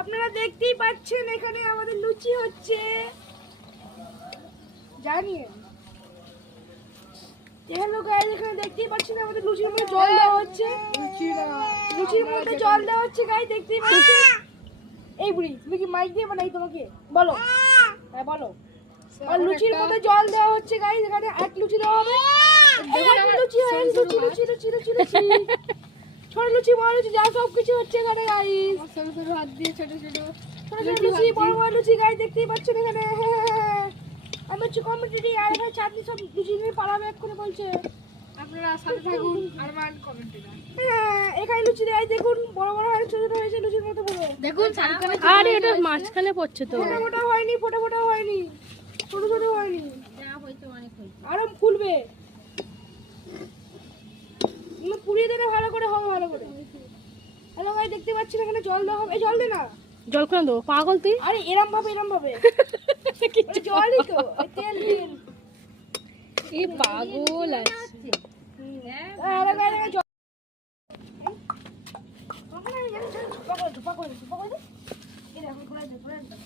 আপনারা দেখতেই পাচ্ছেন এখানে আমাদের লুচি হচ্ছে, জানিয়ে হ্যালো গাইস, এখানে দেখতেই পাচ্ছেন আমাদের লুচির মধ্যে জল দেওয়া হচ্ছে, লুচির মধ্যে জল দেওয়া হচ্ছে গাইস, দেখতেই পাচ্ছেন। এই বুড়ি তুমি কি মাইক দিয়ে বানাই তোমাকে বলো, হ্যাঁ বলো। আর লুচির মধ্যে জল দেওয়া হচ্ছে গাইস, এখানে এক লুচি দেওয়া হবে, লুচি হয় লুচি লুচি লুচি লুচি লুচি ছোট লুচি বড় লুচি যা সব কিছু হচ্ছে এখানে গাইস, সরু সরু হাত দিয়ে ছোট ছোট ছোট ছোট লুচি বড় বড় লুচি গাইস, দেখতেই পাচ্ছেন এখানে। আমি হচ্ছে কমিটি আর ভাই চাটনি সব লুচি নিয়ে পালাবে এক্ষুনি বলছে। আপনারা সাথে থাকুন আর মান কমেন্টে এখানে লুচি গাইস দেখুন, বড় বড় হয়েছে, ছোট ছোট হয়েছে, লুচির মতো পুরো দেখুন সারকানে আরে এটা মাঝখানে পড়ছে তো। মোটা মোটা হয়নি, ফোটা ফোটা হয়নি, ছোট ছোট হয়নি, যা হইছে অনেক হইছে। আরো ফুলবে, পুড়িয়ে দিলে ভালো করে হবে, ভালো করে। হ্যালো ভাই দেখতে পাচ্ছেন এখানে জল দেওয়া হবে, এই জল দে না, জল কেন দেবো পাগল তুই? আরে এরম ভাবে ওই জলই তো, ওই তেল তেল। এই পাগল আছে। হ্যালো ভাই এখানে জল পাগল, এই দেখো ঘুরাই দে, ঘুরাই দে।